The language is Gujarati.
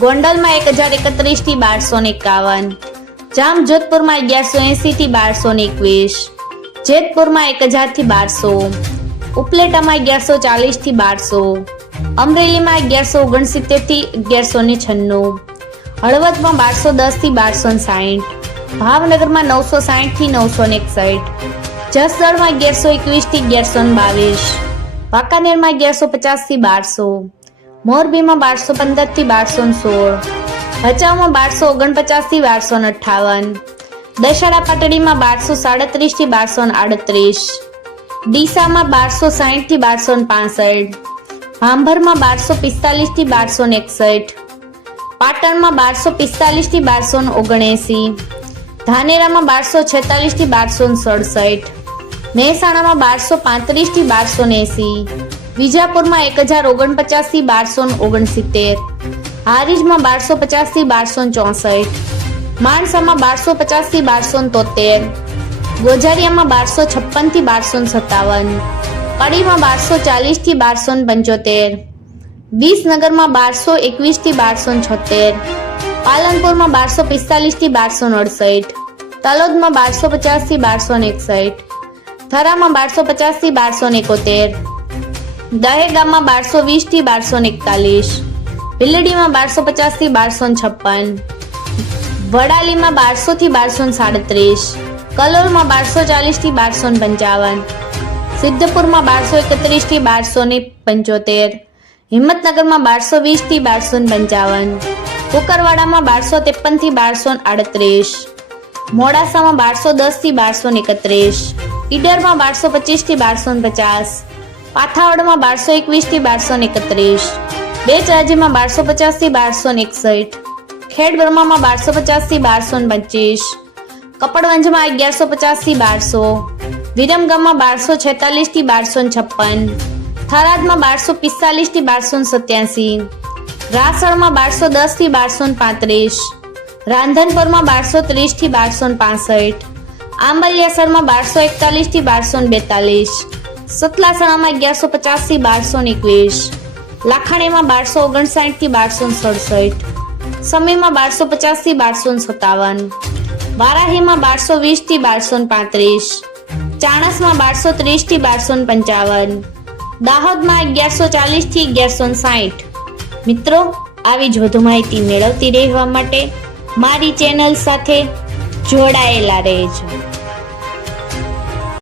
ગોંડલમાં એક હજાર એકત્રીસથી બારસો એકાવન. જામજોધપુરમાં અગિયારસો એસી થી બારસો એકવીસ. જેતપુરમાં એક હજારથી બારસો. ઉપલેટામાં અગિયારસો ચાલીસથી બારસો. અમરેલીમાં અગિયારસો ઓગણસિત્તેરથી અગિયારસો ને છન્નું. હળવદમાં બારસો દસથી બારસો સાઠ ભાવનગરમાં નવસો સાઠથી નવસો એકસઠ. જસદણમાં અગિયારસો એકવીસથી અગિયારસો બાવીસ. વાંકાનેરમાં અગિયારસો પચાસથી બારસો. મોરબીમાં બારસો પંદરથી બારસો સોળ. ભચાઉમાં બારસો ઓગણપચાસથી બારસો અઠાવન દશાડા પાટડીમાં બારસો સાડત્રીસથી બારસો આડત્રીસ. ડીસામાં બારસો સાહીઠથી બારસો પાસઠ. ભાંભરમાં બારસો પિસ્તાલીસથી બારસો એકસઠ. પાટણમાં બારસો પિસ્તાલીસથી બારસો ઓગણએસી. ધાનેરામાં બારસો છેતાલીસથી બારસો સડસઠ. મહેસાણામાં બારસો પાંત્રીસથી બારસો એસી. વિજાપુરમાં એક હજાર ઓગણપચાસથી બારસો ઓગણસિત્તેર. હારીજમાં બારસો પચાસથી બારસો ચોસઠ. માણસામાં બારસો પચાસથી બારસો તોતેર. ગોજારિયામાં બારસો છપ્પનથી બારસો સત્તાવન. કડીમાં બારસો ચાલીસથી બારસો પંચોતેર. વિસનગરમાં બારસો એકવીસથી બારસો છોતેર. પાલનપુરમાં બારસો પિસ્તાલીસથી બારસો અડસઠ. તલોદમાં બારસો પચાસથી બારસો એકસઠ. થરામાં બારસો પચાસથી બારસો એકોતેર. દહેગામમાં બારસો વીસથી બારસો એકતાલીસ, ભીલડીમાં બારસો પચાસથી બારસો છપ્પન, વડાલીમાં બારસો થી બારસો સાડત્રીસ, કલોલમાં બારસો ચાલીસથી બારસો પંચાવન, સિદ્ધપુરમાં બારસો એકત્રીસથી બારસો પંચોતેર, હિંમતનગરમાં બારસો વીસથી બારસો પંચાવન, કુકરવાડામાં બારસો ત્રેપનથી બારસો આડત્રીસ, મોડાસામાં બારસો દસથી બારસો એકત્રીસ, ઈડરમાં બારસો પચીસથી બારસો પચાસ પાથાવડમાં બારસો એકવીસથી બારસો એકત્રીસ. બેચરાજીમાં બારસો પચાસથી બારસો એકસઠ. ખેડ બ્રહ્મામાં બારસો પચાસથી બારસો પચીસ. કપડવંજમાં અગિયારસો પચાસથી બારસો. વિરમગામમાં બારસો છેતાલીસથી બારસો છપ્પન. થરાદમાં બારસો પિસ્તાલીસથી બારસો સત્યાસી. રાસણમાં બારસો દસથી બારસો પાંત્રીસ. રાંધનપુરમાં બારસો ત્રીસથી બારસો પાસઠ. આંબલિયાસરમાં બારસો એકતાલીસથી બારસો બેતાલીસ. સતલાસણામાં અગિયારસો પચાસથી બારસો એકવીસ લાખાણીમાં બારસો ઓગણસાઠથી બારસો સડસઠ. સમયમાં બારસો પચાસથી બારસો સત્તાવન. વારાહીમાં બારસો વીસથી બારસો પાંત્રીસ. ચાણસમાં બારસો ત્રીસથી બારસો પંચાવન. દાહોદમાં અગિયારસો ચાલીસથી અગિયારસો સાઠ મિત્રો, આવી જ વધુ માહિતી મેળવતી રહેવા માટે મારી ચેનલ સાથે જોડાયેલા રહેજો.